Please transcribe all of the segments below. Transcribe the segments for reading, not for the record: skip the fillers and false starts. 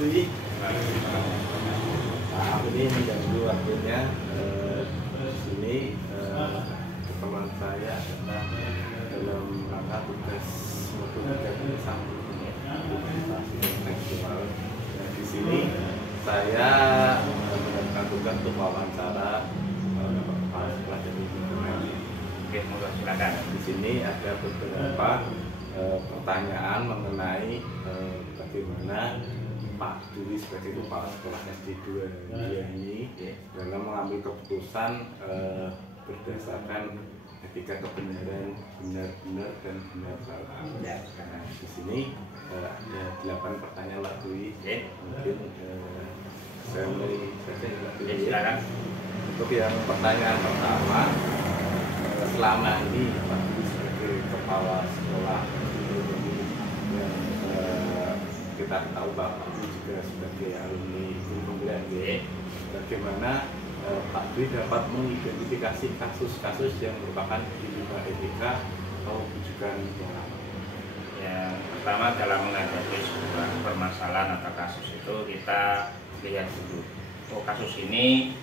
Dwi. Maaf ini mengganggu waktunya. Di sini teman saya adalah dalam rangka tugas mutu seksual. Di sini saya mendapatkan tugas untuk wawancara kepala sekolah dari lingkungan. Oke, silakan. Di sini ada beberapa pertanyaan mengenai bagaimana Pak Dwi sebagai kepala sekolah SD 2 ini dalam mengambil keputusan berdasarkan etika kebenaran, benar-benar dan benar salah. Nah, di sini ada 8 pertanyaan Pak Dwi. Mungkin saya mulai saja Pak Dwi. Silakan. Untuk yang pertanyaan pertama, selama ini Pak Dwi sebagai kepala sekolah yang kita tahu Pak Dwi juga sebagai alumni Pembelajaran, bagaimana Pak Dwi dapat mengidentifikasi kasus-kasus yang merupakan dilema etika atau rujukan pengalaman? Yang pertama dalam menghadapi sebuah permasalahan atau kasus itu kita lihat dulu, oh kasus ini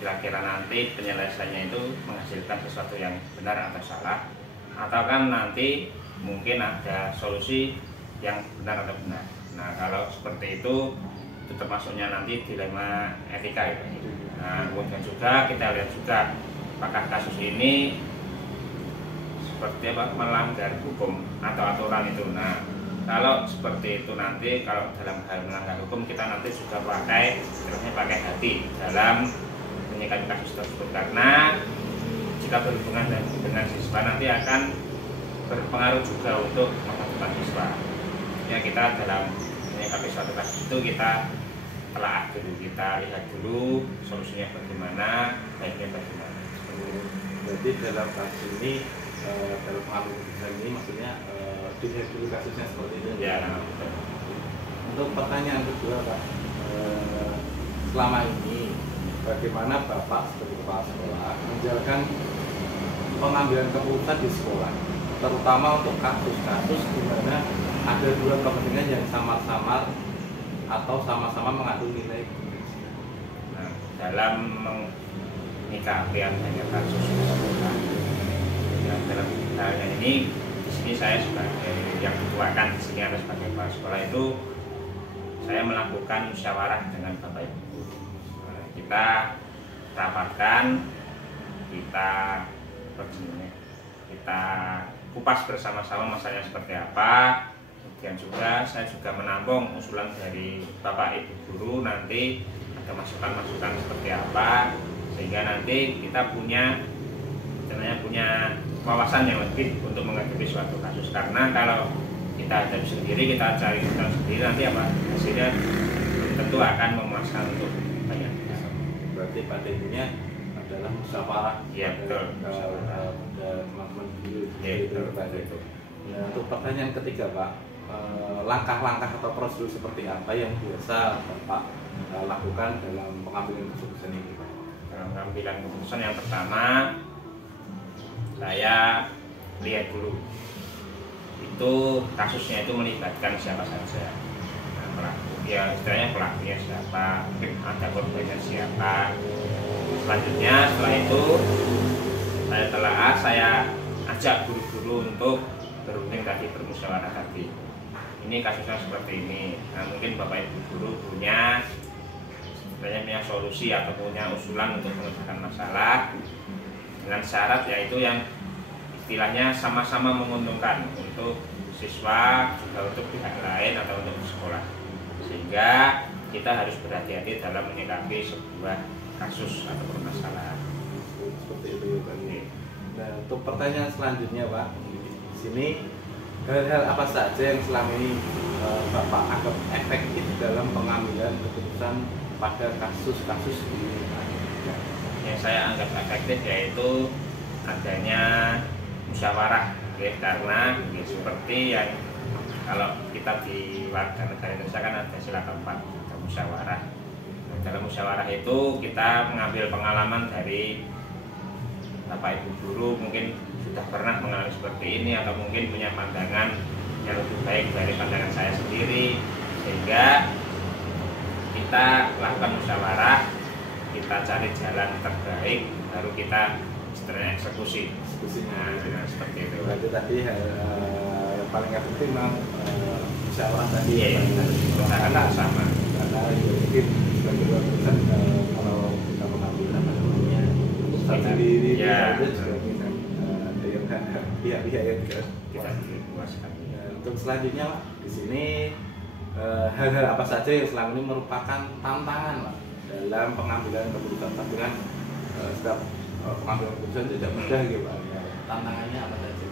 kira-kira nanti penyelesaiannya itu menghasilkan sesuatu yang benar atau salah, atau kan nanti mungkin ada solusi yang benar atau benar. Nah kalau seperti itu termasuknya nanti dilema etika ya. Nah kemudian juga kita lihat juga apakah kasus ini seperti apa melanggar hukum atau aturan itu. Nah kalau seperti itu nanti kalau dalam hal melanggar hukum kita nanti juga pakai hati dalam menyikapi kasus tersebut, karena jika berhubungan dengan siswa nanti akan berpengaruh juga untuk masa siswa. Ya kita dalam menyikapi suatu kasus itu kita telah dulu, kita lihat dulu solusinya bagaimana, baiknya bagaimana. Jadi dalam kasus ini, dalam pengambil keputusan ini maksudnya dilihat dulu kasusnya seperti itu. Ya. Untuk pertanyaan kedua Pak, selama ini bagaimana Bapak sebagai kepala sekolah menjalankan pengambilan keputusan di sekolah, terutama untuk kasus-kasus di mana ada dua kepentingan yang samar-samar atau sama-sama mengandung nilai kebencian. Nah, dalam menyikapi adanya kasus dalam halnya ini, di sini saya sebagai yang dituakan di sini ada sebagai kepala sekolah itu, saya melakukan musyawarah dengan Bapak Ibu. Kita rapatkan, kita kupas bersama-sama masalahnya seperti apa. Kemudian juga saya juga menampung usulan dari Bapak Ibu guru, nanti ada masukan-masukan seperti apa, sehingga nanti kita punya wawasan yang lebih untuk menghadapi suatu kasus. Karena kalau kita hadapi sendiri, kita cari sendiri, nanti apa hasilnya tentu akan memuaskan untuk banyak. Berarti pada intinya adalah musyawarah. Ya betul. Pada teman-teman guru. Ya betul. Nah, untuk pertanyaan ketiga Pak, langkah-langkah atau prosedur seperti apa yang biasa Bapak lakukan dalam pengambilan keputusan ini Pak? Dalam pengambilan keputusan yang pertama, saya lihat dulu itu kasusnya itu melibatkan siapa saja. Nah, pelaku, ya istilahnya pelakunya siapa, ada korbannya siapa. Selanjutnya setelah itu saya telaah, saya ajak guru-guru untuk berunding tadi, bermusyawarah tadi. Ini kasusnya seperti ini. Nah, mungkin Bapak Ibu guru punya solusi atau punya usulan untuk menyelesaikan masalah dengan syarat yaitu yang istilahnya sama-sama menguntungkan untuk siswa, juga untuk pihak lain atau untuk sekolah. Sehingga kita harus berhati-hati dalam menyikapi sebuah kasus atau permasalahan. Seperti itu Pak. Nah, untuk pertanyaan selanjutnya Pak, di sini hal-hal apa saja yang selama ini Bapak anggap efektif dalam pengambilan keputusan pada kasus-kasus ini? Yang saya anggap efektif yaitu adanya musyawarah, ya, karena ya, seperti yang kalau kita di warga negara Indonesia kan ada sila keempat, ada musyawarah. Nah, dalam musyawarah itu kita mengambil pengalaman dari Bapak Ibu guru, mungkin sudah pernah mengalami seperti ini atau mungkin punya pandangan yang lebih baik dari pandangan saya sendiri, sehingga kita lakukan musyawarah, kita cari jalan terbaik, baru kita istilahnya eksekusi. Diskusinya. Nah, seperti itu. Berarti tadi yang paling penting memang musyawarah tadi. Iya, karena sama. Karena mungkin sebagai keputusan kalau kita mengambil apa namanya keputusan sendiri, ya, itu juga mungkin ada yang pihak-pihak yang kita dipuaskan. Untuk selanjutnya Pak, di sini hal-hal apa saja yang selama ini merupakan tantangan Pak, dalam pengambilan keputusan. Tapi kan setiap pengambilan keputusan tidak mudah gitu Pak. Tantangannya apa saja?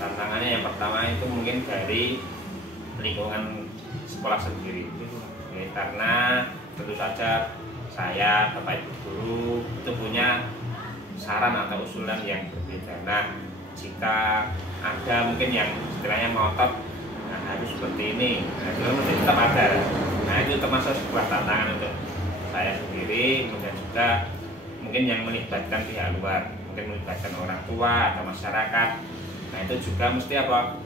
Tantangannya yang pertama itu mungkin dari lingkungan sekolah sendiri. Oke, karena tentu saja saya, Bapak Ibu guru itu punya saran atau usulan yang berbeda. Nah, jika ada mungkin yang istilahnya ngotot, nah harus seperti ini, nah itu mesti tetap ada. Nah itu termasuk sebuah tantangan untuk saya sendiri, kemudian juga mungkin yang melibatkan pihak luar, mungkin melibatkan orang tua atau masyarakat. Nah itu juga mesti apa?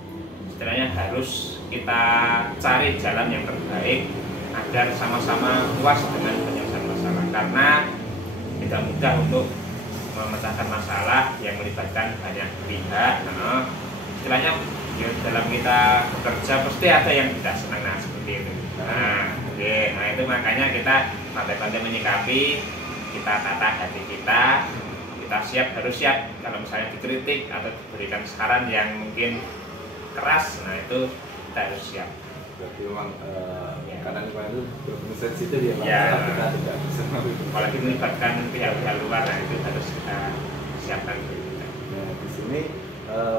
Istilahnya harus kita cari jalan yang terbaik agar sama-sama puas dengan penyelesaian masalah, karena tidak mudah untuk memecahkan masalah yang melibatkan banyak pihak. Nah, istilahnya ya, dalam kita bekerja pasti ada yang tidak senang, nah seperti itu. Nah, nah itu makanya kita pandai-pandai menyikapi, kita tata hati kita harus siap kalau misalnya dikritik atau diberikan saran yang mungkin keras, nah itu kita harus siap. Berarti memang Ya. karena lingkungan itu benar sensitif ya Pak, Ya. kita tidak bisa Apalagi melibatkan pihak-pihak luar, nah itu harus kita siapkan. Nah, di sini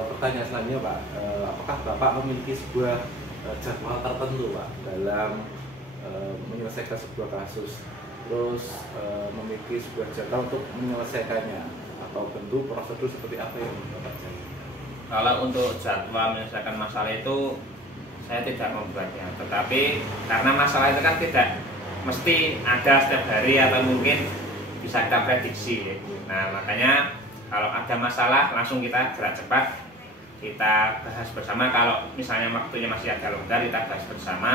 pertanyaan selanjutnya Pak, apakah Bapak memiliki sebuah jadwal tertentu Pak dalam menyelesaikan sebuah kasus, terus memiliki sebuah jadwal untuk menyelesaikannya, atau bentuk prosedur seperti apa yang Bapak cari? Kalau untuk jadwal menyelesaikan masalah itu saya tidak membuatnya, tetapi karena masalah itu kan tidak mesti ada setiap hari atau mungkin bisa kita prediksi ya. Nah makanya kalau ada masalah langsung kita gerak cepat, kita bahas bersama. Kalau misalnya waktunya masih agak longgar, kita bahas bersama.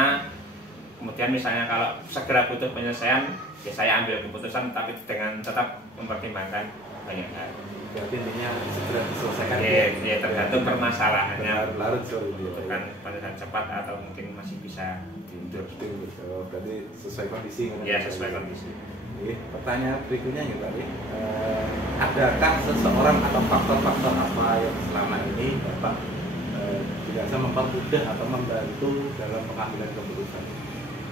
Kemudian misalnya kalau segera butuh penyelesaian, ya saya ambil keputusan, tapi dengan tetap mempertimbangkan banyak hal. Berarti intinya segera diselesaikan. Ya tergantung permasalahannya. Larut soal ini. Bukan pada saat cepat atau mungkin masih bisa diundur. Berarti sesuai kondisi. Ya sesuai kondisi. Pertanyaan berikutnya ya Pak, adakah seseorang atau faktor-faktor apa yang selama ini Bapak tidak bisa mempermudah atau membantu dalam pengambilan keputusan?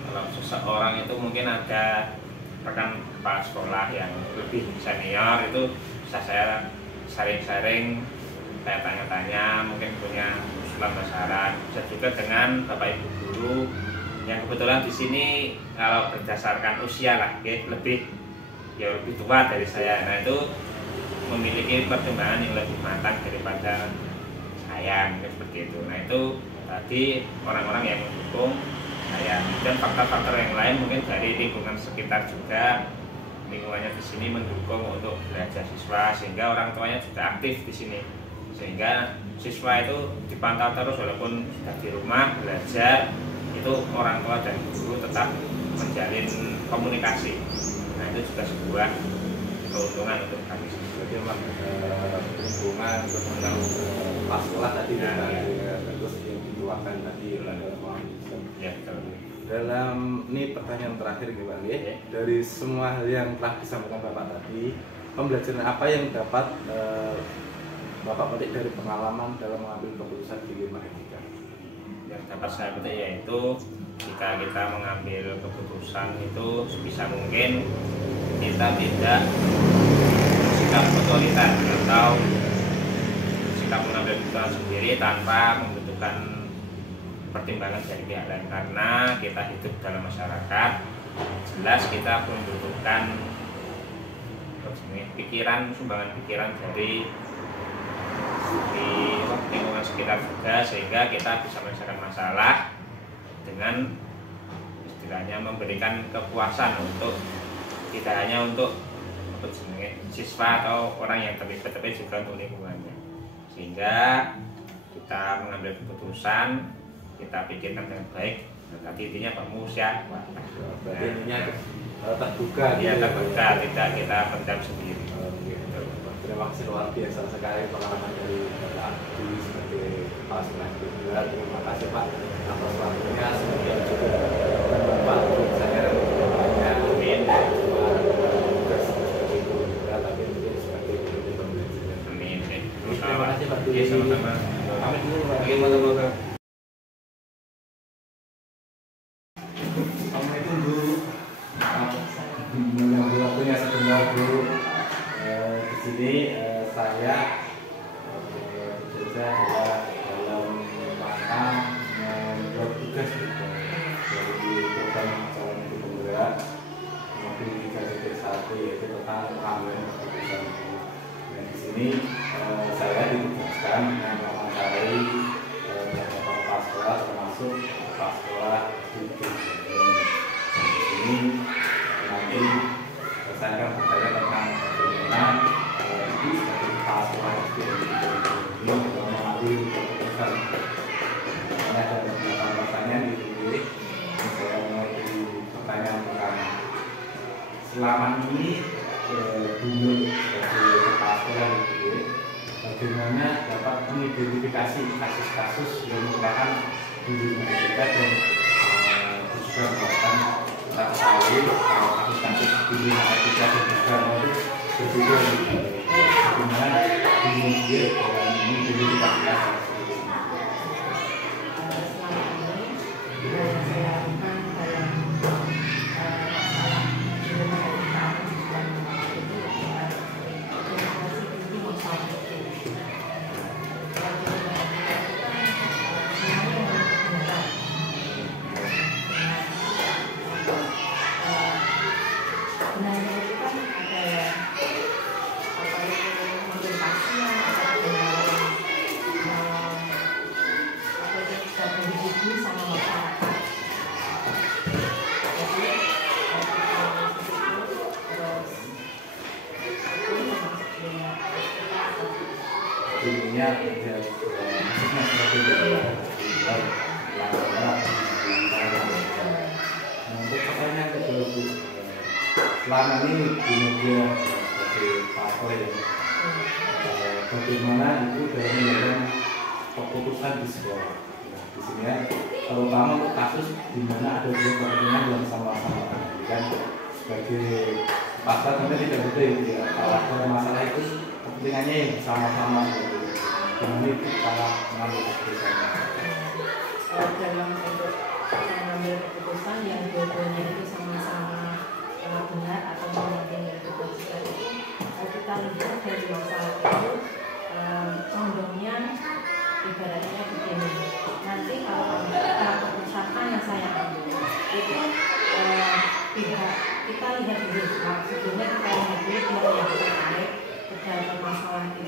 Kalau seseorang itu mungkin ada rekan kepala sekolah yang lebih senior, itu bisa saya sharing-sharing, saya tanya-tanya, mungkin punya usulan saran. Bisa juga dengan Bapak Ibu guru yang kebetulan di sini kalau berdasarkan usia lah, lebih tua dari saya. Nah itu memiliki pertimbangan yang lebih matang daripada saya, mungkin seperti itu. Nah itu tadi orang-orang yang mendukung saya, dan faktor-faktor yang lain mungkin dari lingkungan sekitar juga. Lingkungannya di sini mendukung untuk belajar siswa, sehingga orang tuanya juga aktif di sini, sehingga siswa itu dipantau terus walaupun sudah di rumah belajar, itu orang tua dan guru tetap menjalin komunikasi. Nah itu juga sebuah keuntungan untuk kami. Jadi memang hubungan tentang pas sekolah tadi terus yang dituakan tadi Ya betul. Dalam ini pertanyaan terakhir ya Pak, dari semua hal yang telah disampaikan Bapak tadi, pembelajaran apa yang dapat Bapak petik dari pengalaman dalam mengambil keputusan di lima etika? Yang dapat saya petik yaitu jika kita mengambil keputusan itu sebisa mungkin kita tidak sikap otoriter atau sikap mengambil keputusan sendiri tanpa membutuhkan pertimbangan dari pihak lain, karena kita hidup dalam masyarakat, jelas kita membutuhkan pikiran, sumbangan pikiran dari lingkungan sekitar juga, sehingga kita bisa menyelesaikan masalah dengan istilahnya memberikan kepuasan untuk tidak hanya untuk siswa atau orang yang terlibat, tapi juga untuk lingkungannya, sehingga kita mengambil keputusan, kita pikirkan dengan baik Tapi intinya bermusyawarah. Berarti intinya terbuka Ya gitu. terbuka, tidak kita pendam sendiri. Gitu. Terima kasih luar biasa sekali pengalaman dari Bapak Abdi sebagai kepala sekolah kedua. Terima kasih Pak atas waktunya, semoga juga bermanfaat untuk saya dan kedepannya. Amin. Tugas sebagai guru juga, tapi mungkin sebagai guru pembelajaran. Amin. Terima kasih Pak. Oke, sama-sama. Pamit dulu Pak. Oke, moga-moga. Assalamualaikum Bu. Mengganggu waktunya sebentar Bu. Di sini saya bekerja adalah dalam rangka membuat tugas dari program calon ibu penggerak modul 3.1 yaitu tentang pengambilan keputusan. Dan di sini saya ditugaskan dengan mewawancarai beberapa kepala sekolah termasuk kepala sekolah di ini. Nanti saya akan bertanya tentang bagaimana ibu sebagai kepala sekolah SD ini mengambil keputusan. Karena ada beberapa pertanyaan di sini. Saya mulai dari pertanyaan pertama. Selama ini dulu sebagai kepala sekolah SD, bagaimana dapat mengidentifikasi kasus-kasus yang merupakan diri mereka dan juga merupakan kita ketahui kasus-kasus diri mereka dan juga itu berbeda bagaimana dimulai dalam mengidentifikasi intinya maksudnya seperti itu. Untuk pertanyaan kedua Bu, selama ini di media sebagai pastor ya, bagaimana Ibu dalam menjalankan keputusan di sekolah? Nah, di sini ya, terutama untuk kasus di mana ada dua kepentingan yang sama-sama kan sebagai pastor tentu tidak betul ya. Kalau ada masalah itu kepentingannya yang sama-sama gitu. Gimana itu cara mengambil keputusannya? Dalam untuk mengambil keputusan yang dua-duanya itu sama-sama benar atau menyampaikan keputusan itu kita lihat dari masalah itu condongnya ibaratnya begini. Nanti kalau keputusan yang saya ambil itu pihak kita lihat dulu sebelumnya kita lihat dulu pihak yang terkait terhadap masalah itu.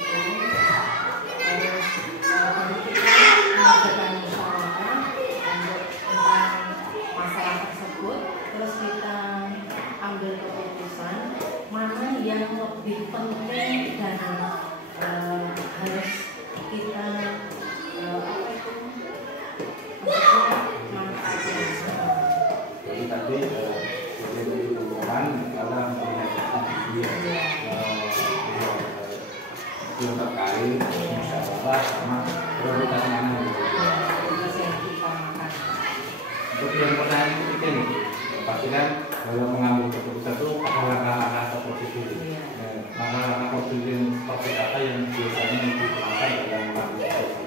Terus kita melakukan musyawarah untuk tentang masalah tersebut, terus kita ambil keputusan mana yang lebih penting dan harus kita apa itu maksudnya Jadi tadi jadi hubungan dalam melihat yang terkait musyawarah sama prioritas mana gitu. Untuk yang pertanyaan ketiga nih, pasti kan dalam mengambil keputusan itu ada langkah-langkah atau prosedur. Langkah-langkah prosedur yang seperti apa yang biasanya digunakan dalam mengambil keputusan?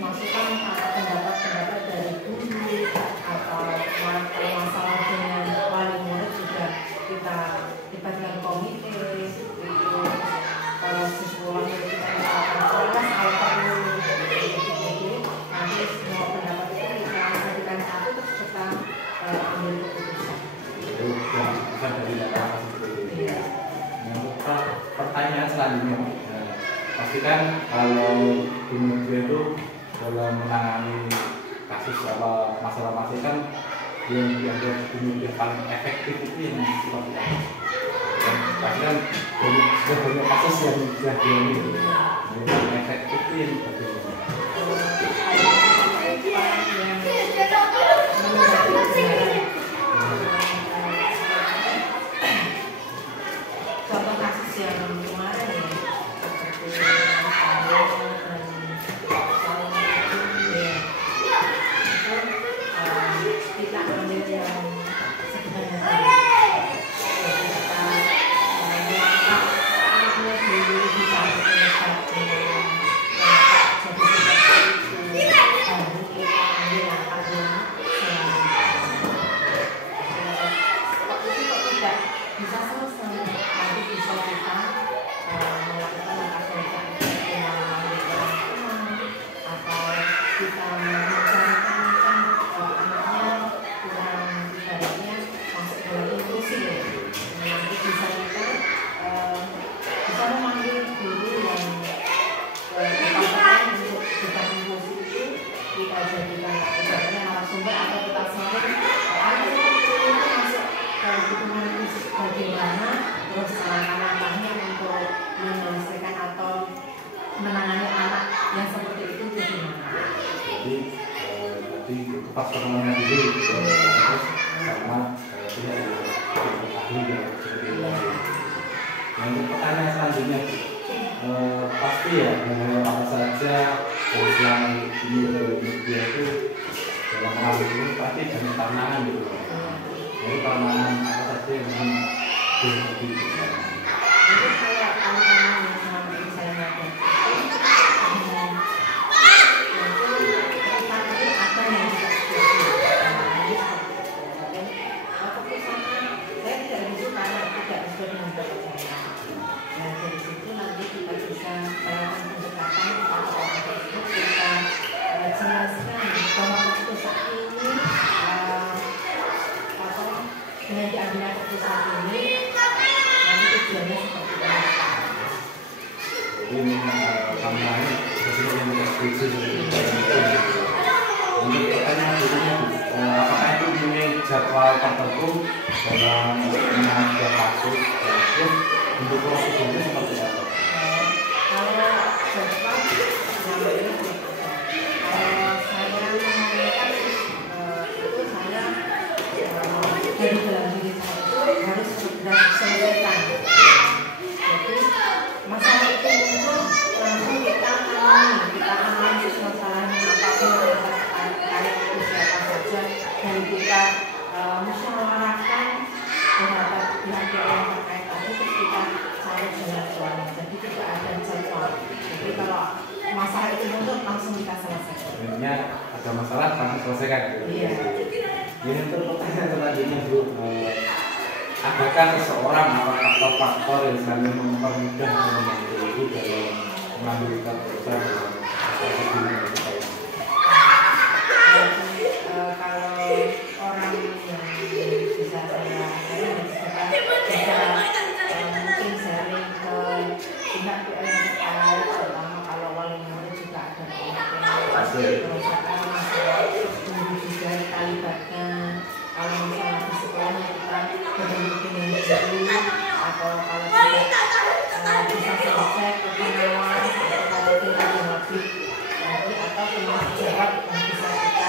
Masukan atau pendapat-pendapat dari Bu pastikan kalau kemudian itu dalam menangani kasus apa masalah-masalah kan yang dianggap kemudian paling efektif itu yang seperti apa? Dan pasti kan sudah banyak kasus yang sudah dialami, yang paling efektif itu yang bagaimana? Contoh kasus yang kemarin ya, seperti saya dan kita ambil yang sebenarnya jadi kita mengangkat anaknya dulu bisa melihat dengan jadi seperti itu baru kita ambil langkah yang waktu itu kok tidak bisa selesai nanti bisa kita melakukan langkah selanjutnya dengan memanggil orang tua atau kita mencari-cari anaknya kurang ibaratnya masuk dalam inklusi ya. Nanti bisa kita bisa memanggil guru yang berpakaian untuk kita inklusi itu kita jadikan ibaratnya narasumber atau kita selalu anak seperti itu masuk ke dukungan inklusi bagaimana terus langkah-langkahnya untuk menyelesaikan atau menangani anak yang seperti itu bagaimana. Jadi pas pertemuan dulu terus sama tidak ahli yang seperti itu. Nah, untuk pertanyaan selanjutnya pasti ya apa saja yang selama ini media itu dalam mengambil ini pasti banyak tantangan gitu. Jadi tantangan apa saja yang dihadapi? Jadi kayak tantangan yang selama ini saya hadapi nah dari situ nanti kita bisa melakukan pendekatan kepada orang tersebut kita jelaskan bahwa keputusan ini dengan diambilnya keputusan ini nanti tujuannya seperti apa. Ini tantangannya seperti yang kita setuju untuk pertanyaan berikutnya apakah itu mempunyai jadwal tertentu dalam menangani kasus dan untuk prosedurnya seperti apa? Kalau jadwal namanya kalau saya menangani kasus itu saya dari dalam diri saya itu harus segera selesaikan. Jadi masalah itu muncul langsung kita analisis masalahnya apapun terkait itu siapa saja dan kita musyawarahkan terhadap pihak-pihak yang terkait tadi terus kita cari jalan keluarnya. Jadi tidak ada jadwal. Jadi kalau masalah itu muncul langsung kita selesaikan. Sebenarnya ada masalah langsung selesaikan. Iya. Ini untuk pertanyaan selanjutnya Bu, adakah seseorang atau faktor yang selalu mempermudah membantu Ibu dalam mengambil keputusan dalam proses ini? Kalau orang yang bisa saya mungkin sharing ke pihak-pihak yang terkait, terutama kalau wali murid juga ada kerusakan masalah guru juga kita libatkan. Kalau misalnya di sekolahnya kita berhubungan dengan guru atau kalau kita bisa selesai ke pengawas atau kalau kita lebih lagi atau pengawas jawab yang bisa kita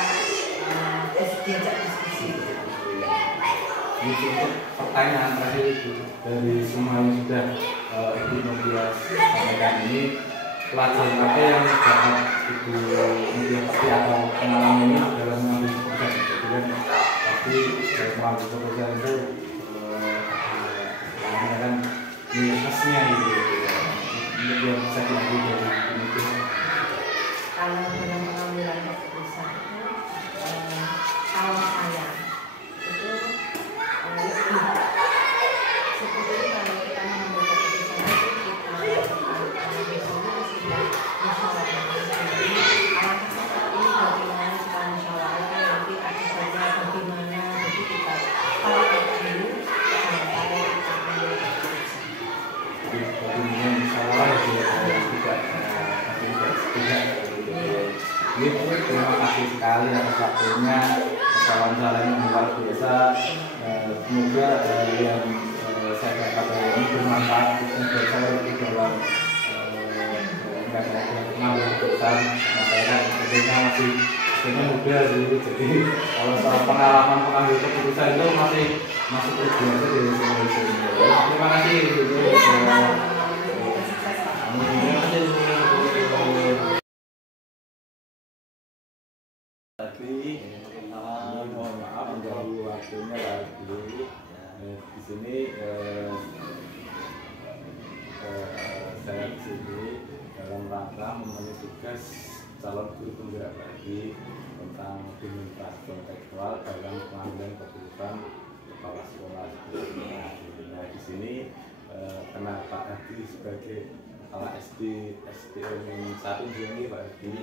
diajak diskusi. Ini untuk pertanyaan terakhir Ibu, dari semua yang sudah Ibu Novia sampaikan ini, pelajaran apa yang dapat Ibu Novia pasti atau pengalaman ini dalam mengambil keputusan? Jadi kan pasti dalam mengambil keputusan itu namanya kan minusnya gitu ya. Ini yang bisa diambil dari Ibu Novia. Kalau dalam pengambilan keputusan itu kalau saya itu lebih seperti kalau kita mengambil keputusan itu kita besoknya sudah musyawarahkan sendiri alangkah seperti ini bagaimana kita musyawarahkan nanti akibatnya bagaimana jadi kita kalau dulu sampai kita ambil keputusan. Jadi bagaimana musyawarah itu tidak waktunya, wawancaranya luar biasa. Semoga yang saya katakan ini bermanfaat untuk saya di dalam mengambil keputusan. Nah, saya kan sebetulnya masih muda sih, jadi kalau soal pengalaman mengambil keputusan itu masih terbiasa di sini. Terima kasih. Tadi mohon maaf mengganggu waktunya lagi. Di sini saya di sini dalam rangka memenuhi tugas calon guru penggerak pagi tentang imunitas kontekstual dalam pengambilan keputusan kepala sekolah. Nah, di sini karena Pak Hadi sebagai kepala SDM 1 Juni Pak Hadi,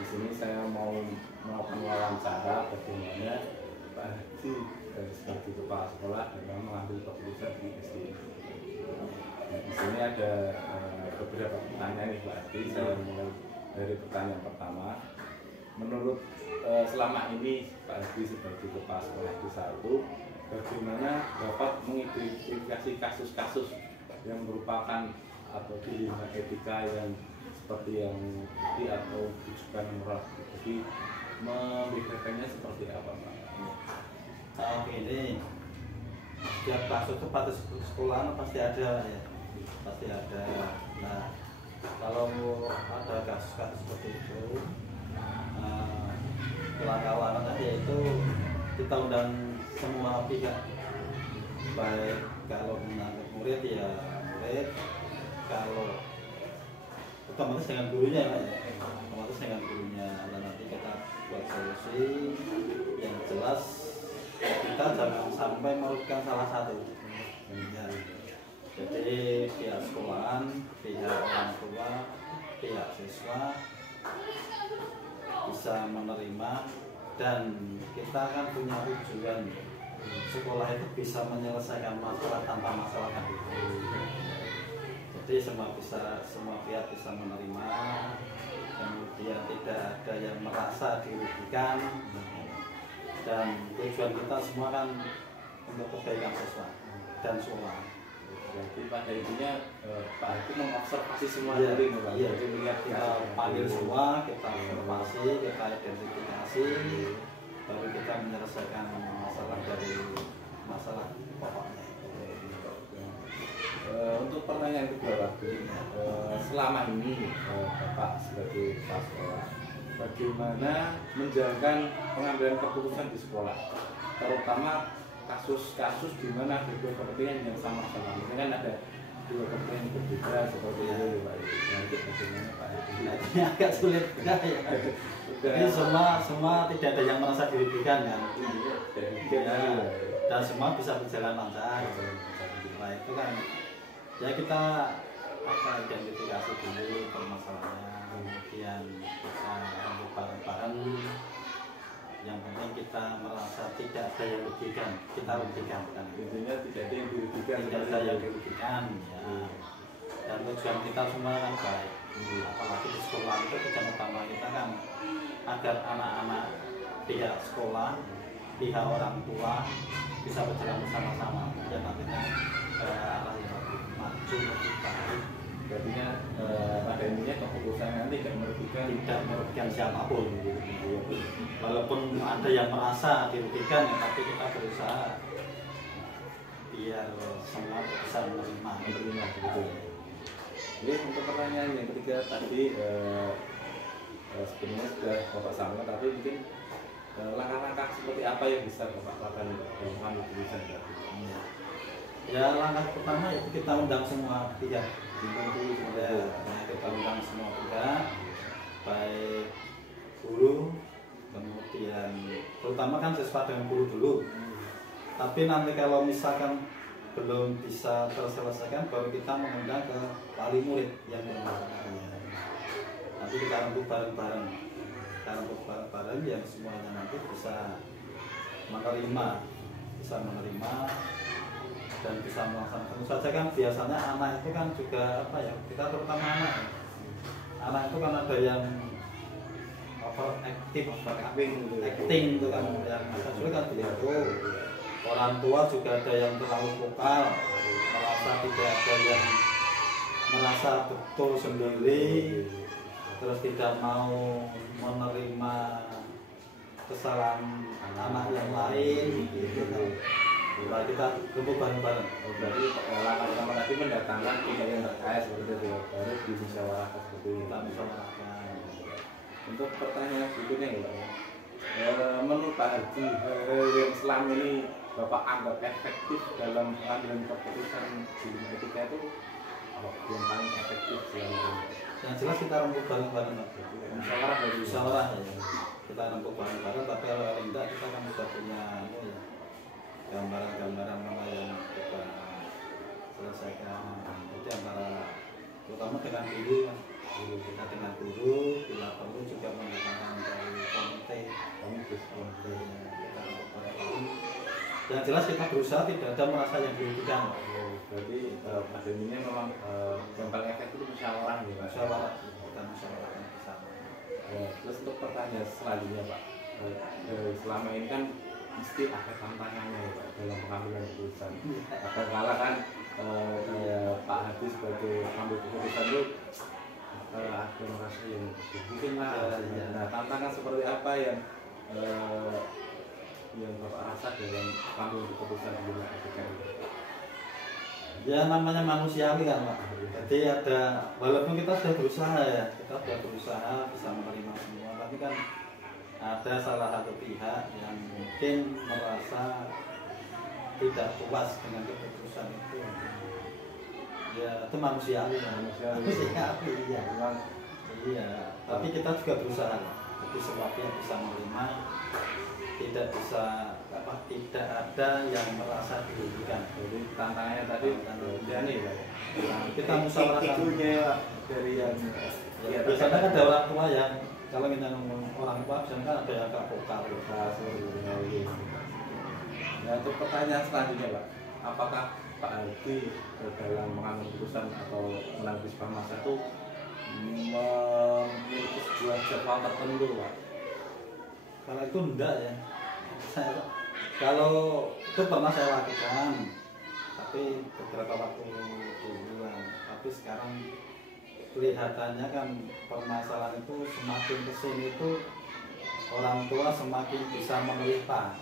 di sini saya mau melakukan wawancara bagaimana Pak Hadi sebagai kepala sekolah dalam mengambil keputusan di SDM. Nah, di sini ada beberapa pertanyaan nih Pak Hadi. Saya mulai dari pertanyaan pertama. Menurut selama ini Pak Hadi sebagai kepala sekolah di 1, bagaimana dapat mengidentifikasi kasus-kasus yang merupakan atau dilema etika yang seperti yang tadi atau tujuan moral? Jadi membedakannya seperti apa Pak? Oke, ini setiap kasus tempat sekolahan pasti ada ya, pasti ada. Nah, kalau ada kasus-kasus seperti itu, langkah awalnya yaitu kita undang semua pihak, baik kalau menangkap murid ya murid, kalau otomatis dengan gurunya Pak ya, otomatis dengan gurunya. Dan nanti kita buat solusi yang jelas, kita jangan sampai merugikan salah satu. Jadi pihak sekolahan, pihak orang tua, pihak siswa bisa menerima, dan kita kan punya tujuan sekolah itu bisa menyelesaikan masalah tanpa masalah kan. Jadi semua pihak bisa menerima, kemudian tidak ada yang merasa dirugikan, dan tujuan kita semua kan untuk kebaikan siswa dan sekolah. Jadi pada intinya Pak Hadi mengobservasi semua Ya, dari Pak. ya. Jadi melihat Kita panggil semua, kita observasi, kita identifikasi, baru kita menyelesaikan masalah pokoknya. Untuk pertanyaan kedua Pak, selama ini Bapak sebagai kepala sekolah, bagaimana menjalankan pengambilan keputusan di sekolah, terutama kasus-kasus di mana ada dua kepentingan yang sama-sama? Mungkin kan ada dua kepentingan yang berbeda seperti itu Pak. Nah, itu bagaimana Pak? Nah, ini agak sulit ya. Jadi semua tidak ada yang merasa dirugikan kan. Dan semua bisa berjalan lancar. Nah, itu kan ya kita identifikasi dulu permasalahannya, kemudian kita untuk bareng-bareng. Yang penting kita merasa tidak ada yang dirugikan, kita rugikan kan. Intinya tidak ada yang dirugikan, tidak ada yang dirugikan ya. Dan tujuan kita semua kan baik. Apalagi di sekolah itu tujuan utama kita kan agar anak-anak pihak sekolah, pihak orang tua bisa berjalan bersama-sama dan nantinya ke arah yang lebih maju, lebih baik. Artinya pada intinya keputusan nanti tidak merugikan siapapun. Walaupun ada yang merasa dirugikan ya, tapi kita berusaha biar semua bisa menerima begitu. Jadi untuk pertanyaan yang ketiga tadi sebenarnya sudah Bapak sampaikan, tapi mungkin langkah-langkah seperti apa yang bisa Bapak lakukan dalam mengambil keputusan? Ya, langkah pertama itu kita undang semua pihak. Kita undang semua pihak, baik guru, kemudian terutama kan siswa dengan guru dulu. Tapi nanti kalau misalkan belum bisa terselesaikan, baru kita mengundang ke wali murid yang bermasalah. Nanti kita rembuk bareng-bareng, yang semuanya nanti bisa menerima dan bisa melaksanakan. Tentu saja kan biasanya anak itu kan juga apa ya, kita terutama anak itu kan ada yang overactive, Overacting gitu. acting itu kan yang agak sulit kan begitu. Orang tua juga ada yang terlalu vokal, merasa tidak ada yang merasa betul sendiri, terus tidak mau menerima kesalahan anak yang lain gitu kan. Nah, kita rembuk bareng-bareng. Berarti langkah pertama tadi mendatangkan pihak yang terkait seperti itu, baru dimusyawarahkan seperti itu. Kita musyawarahkan. Untuk pertanyaan berikutnya ya Pak, menurut Pak Haji, hal yang selama ini Bapak anggap efektif dalam pengambilan keputusan di bidang etika itu apa yang paling efektif selama ini? Yang jelas kita rembuk bareng-bareng. Musyawarah dari Musyawarah ya. Kita rembuk bareng-bareng, tapi kalau tidak kita kan sudah punya ya, gambaran-gambaran mana yang kita selesaikan. Jadi antara terutama dengan guru kan, kita dengan guru, bila perlu juga menggunakan dari komite ya, kita rembuk bareng-bareng. Yang jelas kita berusaha tidak ada merasa yang dirugikan. Berarti pada intinya memang yang paling efektif itu musyawarah ya Pak. Musyawarah, kita musyawarahkan bersama. Terus untuk pertanyaan selanjutnya Pak, selama ini kan mesti ada tantangannya ya Pak dalam pengambilan keputusan. Kadang-kala kan Pak Hadi sebagai pengambil keputusan itu ada merasa yang mungkin lah. Nah, tantangan seperti apa yang Bapak rasa dalam pengambilan keputusan di bidang etika itu? Ya namanya manusiawi kan Pak. Jadi ada, walaupun kita sudah berusaha ya, kita sudah berusaha bisa menerima semua, tapi kan ada salah satu pihak yang mungkin merasa tidak puas dengan keputusan itu. Ya itu manusiawi ya. Manusiawi iya. Memang Iya. Tapi kita juga berusaha. Jadi semua pihak bisa menerima, tidak bisa apa, tidak ada yang merasa dirugikan. jadi tantangannya tadi berani Pak. Kita musyawarahkan. Itunya dari yang Ya, biasanya kan ada orang tua yang kalau kita ngomong orang tua biasanya kan ada yang agak vokal. Nah, untuk pertanyaan selanjutnya Pak, apakah Pak Haji dalam mengambil keputusan atau menanggapi sebuah masa itu memiliki sebuah jadwal tertentu Pak? Kalau itu enggak ya. Kalau itu pernah saya lakukan, tapi beberapa waktu duluan. Tapi sekarang kelihatannya kan permasalahan itu semakin kesini itu orang tua semakin bisa melihat.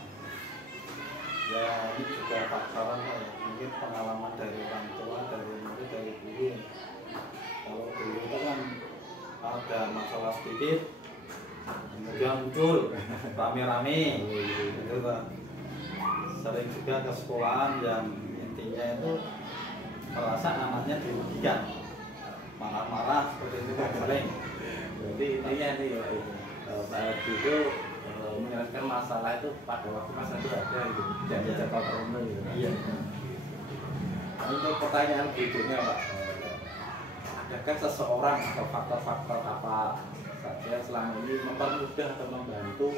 Ya ini juga faktoran ya, mungkin pengalaman dari orang tua, dari murid, dari guru. Kalau dulu itu kan ada masalah sedikit, kemudian muncul rame-rame, gitu kan. Sering juga ke sekolahan yang intinya itu merasa anaknya dirugikan, marah-marah seperti itu kan sering. Jadi intinya nih Pak Haji itu menyelesaikan masalah itu pada waktu masa itu ada gitu, tidak ada jadwal tertentu gitu. Iya. Nah, untuk pertanyaan berikutnya Pak, adakah seseorang atau faktor-faktor apa saja selama ini mempermudah atau membantu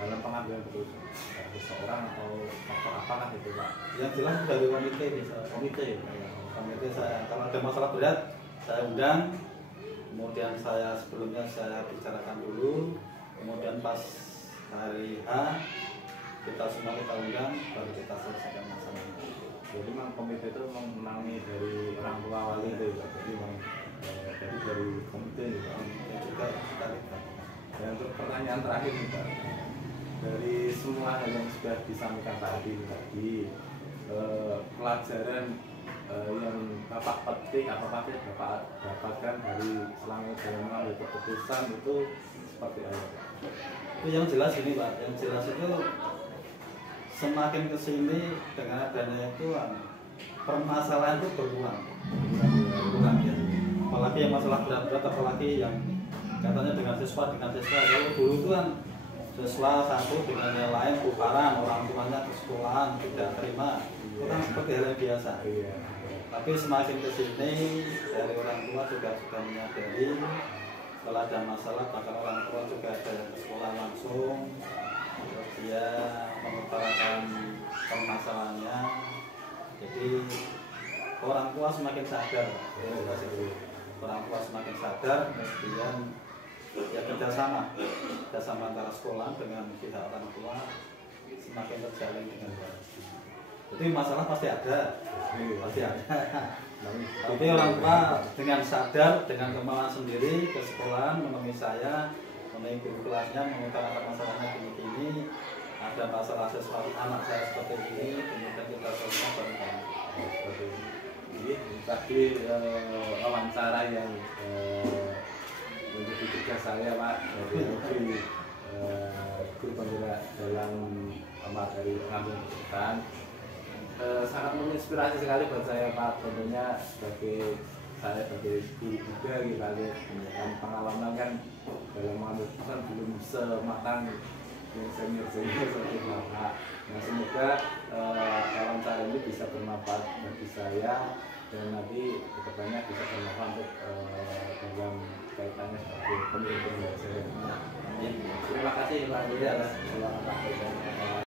dalam pengambilan keputusan seseorang atau faktor apakah itu Pak? Yang jelas dari komite bisa. Komite ya? Komite saya kalau ada masalah berat saya undang, kemudian sebelumnya saya bicarakan dulu, kemudian pas hari H kita semua kita undang baru kita selesaikan masalahnya. Jadi memang komite itu memenangi dari orang tua wali itu ya, jadi memang jadi dari komite juga. Dan juga kita lihat. Dan untuk pertanyaan terakhir nih Pak, dari semua hal yang sudah disampaikan tadi pelajaran yang Bapak petik atau Bapak dapatkan dari selama dalam mengambil keputusan itu seperti apa? Itu yang jelas ini Pak, yang jelas itu semakin kesini dengan adanya itu permasalahan itu berkurang ya. Apalagi yang masalah berat-berat, apalagi yang katanya dengan siswa kalau dulu itu kan siswa satu dengan yang lain tukaran, orang tuanya ke sekolahan tidak terima, itu kan seperti hal yang biasa. Tapi semakin kesini dari orang tua juga sudah menyadari kalau ada masalah bahkan orang tua juga ada yang ke sekolah langsung, terus dia mengutarakan permasalahannya. Jadi orang tua semakin sadar, orang tua semakin sadar, kemudian ya kerjasama antara sekolah dengan pihak orang tua semakin terjalin dengan baik. Jadi masalah pasti ada. Tapi orang tua dengan sadar, dengan kemauan sendiri ke sekolah menemui saya, menemui guru kelasnya, mengutarakan masalahnya gini-gini, ada masalah sesuatu anak saya seperti ini, kemudian kita selesaikan bareng-bareng. Ini tadi wawancara yang menjadi tugas saya Pak dari guru penggerak dalam materi pengambilan keputusan. Sangat menginspirasi sekali buat saya Pak, tentunya sebagai saya sebagai guru juga gitu, dan pengalaman kan dalam mengambil keputusan belum sematang yang senior seperti Bapak. Nah semoga wawancara ini bisa bermanfaat bagi saya dan nanti kedepannya bisa bermanfaat untuk dalam kaitannya sebagai pemimpin saya. Terima kasih Pak Budi atas Selamat